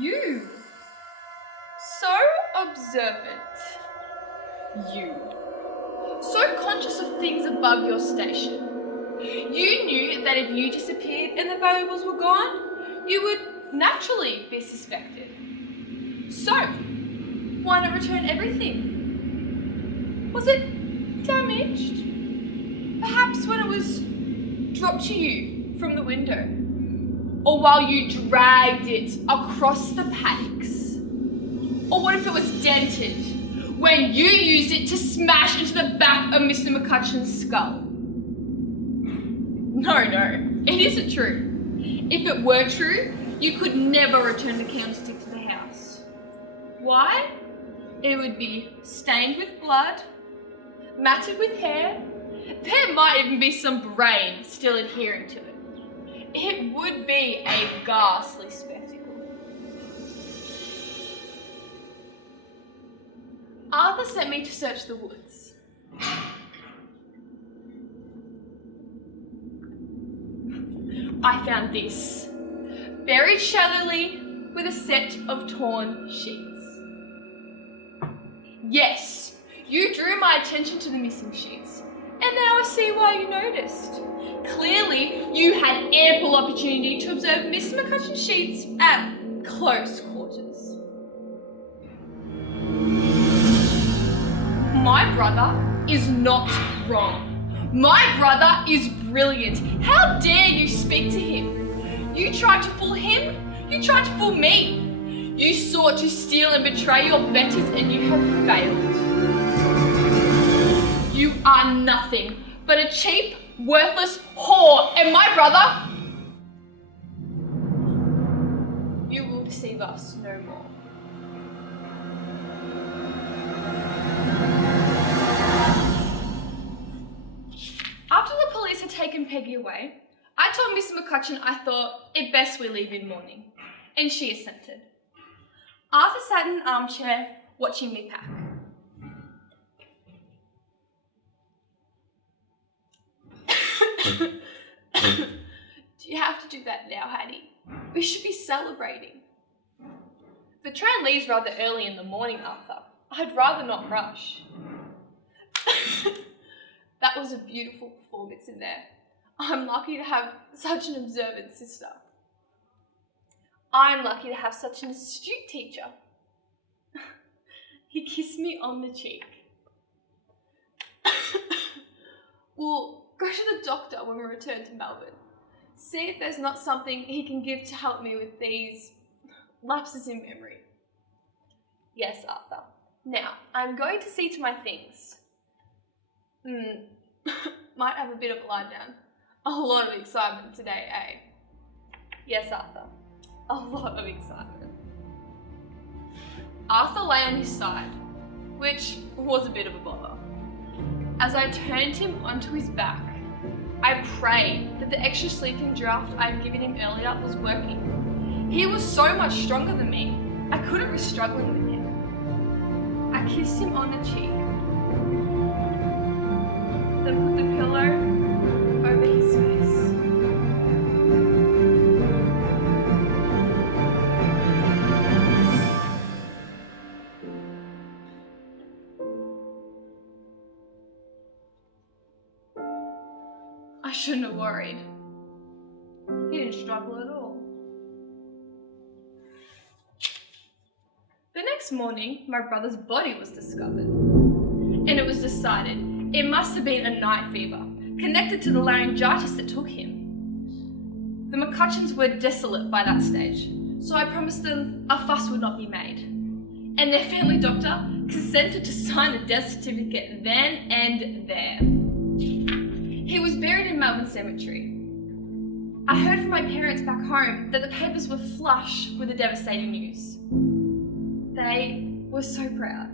You. So observant. You. So conscious of things above your station. You knew that if you disappeared and the valuables were gone, you would naturally be suspected. So, why not return everything? Was it damaged? Perhaps when it was dropped to you from the window, or while you dragged it across the paddocks? Or what if it was dented when you used it to smash into the back of Mr. McCutcheon's skull? No, it isn't true. If it were true, you could never return the candlestick to the house. Why? It would be stained with blood, matted with hair. There might even be some brain still adhering to it. It would be a ghastly spectacle. Arthur sent me to search the woods. I found this, buried shallowly with a set of torn sheets. Yes, you drew my attention to the missing sheets, and now I see why you noticed. Clearly, you had ample opportunity to observe Mr. McCutcheon's sheets at close quarters. My brother is not wrong. My brother is brilliant. How dare you speak to him? You tried to fool him. You tried to fool me. You sought to steal and betray your betters, and you have failed. You are nothing but a cheap, worthless whore, and my brother, you will deceive us no more. After the police had taken Peggy away, I told Mr. McCutcheon I thought it best we leave in mourning, and she assented. Arthur sat in an armchair watching me pack. Do you have to do that now, Hattie? We should be celebrating. The train leaves rather early in the morning, Arthur. I'd rather not rush. That was a beautiful performance in there. I'm lucky to have such an observant sister. I'm lucky to have such an astute teacher. He kissed me on the cheek. We'll go to the doctor when we return to Melbourne. See if there's not something he can give to help me with these lapses in memory. Yes, Arthur. Now, I'm going to see to my things. Might have a bit of a lie down. A lot of excitement today, eh? Yes, Arthur. A lot of excitement. Arthur lay on his side, which was a bit of a bother. As I turned him onto his back, I prayed that the extra sleeping draft I'd given him earlier was working. He was so much stronger than me, I couldn't risk struggling with him. I kissed him on the cheek, then put the pillow over his face. I shouldn't have worried. He didn't struggle at all. The next morning, my brother's body was discovered, and it was decided it must have been a night fever connected to the laryngitis that took him. The McCutcheons were desolate by that stage, so I promised them a fuss would not be made, and their family doctor consented to sign the death certificate then and there. He was buried in Melbourne Cemetery. I heard from my parents back home that the papers were flush with the devastating news. They were so proud.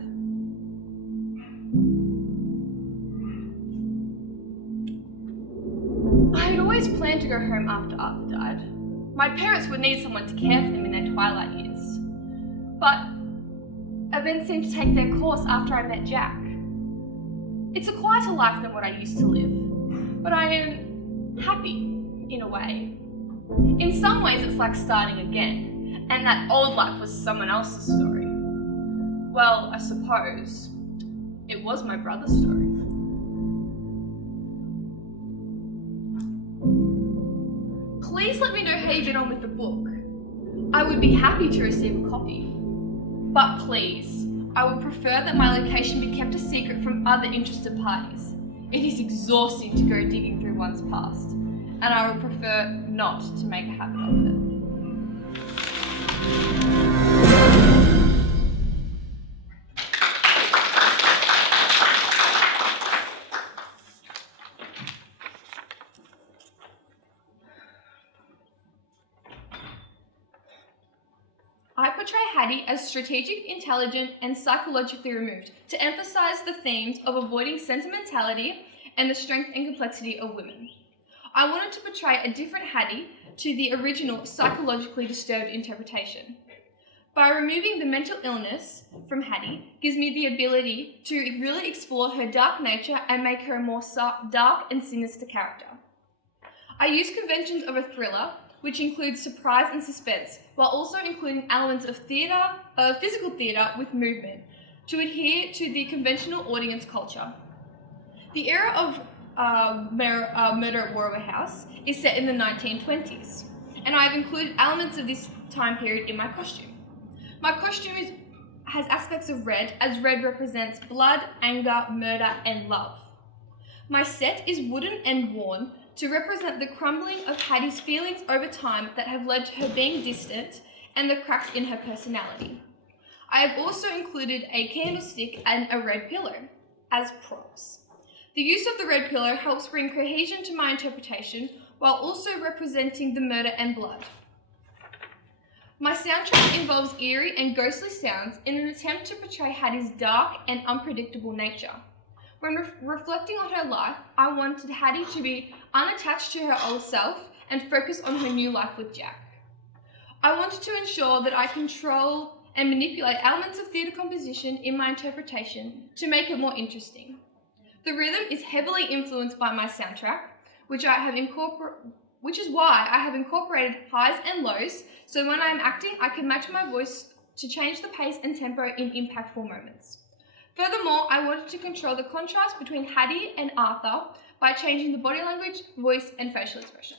I had always planned to go home after Arthur died. My parents would need someone to care for them in their twilight years. But events seemed to take their course after I met Jack. It's a quieter life than what I used to live, but I am happy in a way. In some ways it's like starting again, and that old life was someone else's story. Well, I suppose it was my brother's story. Please let me know how you get on with the book. I would be happy to receive a copy. But please, I would prefer that my location be kept a secret from other interested parties. It is exhausting to go digging through one's past, and I would prefer not to make a habit of it. I portray Hattie as strategic, intelligent, and psychologically removed to emphasise the themes of avoiding sentimentality and the strength and complexity of women. I wanted to portray a different Hattie to the original psychologically disturbed interpretation. By removing the mental illness from Hattie gives me the ability to really explore her dark nature and make her a more dark and sinister character. I use conventions of a thriller, which includes surprise and suspense, while also including elements of physical theatre with movement, to adhere to the conventional audience culture. The era of Murder at Warwick House is set in the 1920s, and I have included elements of this time period in my costume. My costume has aspects of red, as red represents blood, anger, murder, and love. My set is wooden and worn, to represent the crumbling of Hattie's feelings over time that have led to her being distant and the cracks in her personality. I have also included a candlestick and a red pillow as props. The use of the red pillow helps bring cohesion to my interpretation while also representing the murder and blood. My soundtrack involves eerie and ghostly sounds in an attempt to portray Hattie's dark and unpredictable nature. When reflecting on her life, I wanted Hattie to be unattached to her old self and focus on her new life with Jack. I wanted to ensure that I control and manipulate elements of theatre composition in my interpretation to make it more interesting. The rhythm is heavily influenced by my soundtrack, which is why I have incorporated highs and lows, so when I am acting, I can match my voice to change the pace and tempo in impactful moments. Furthermore, I wanted to control the contrast between Hattie and Arthur by changing the body language, voice, and facial expressions.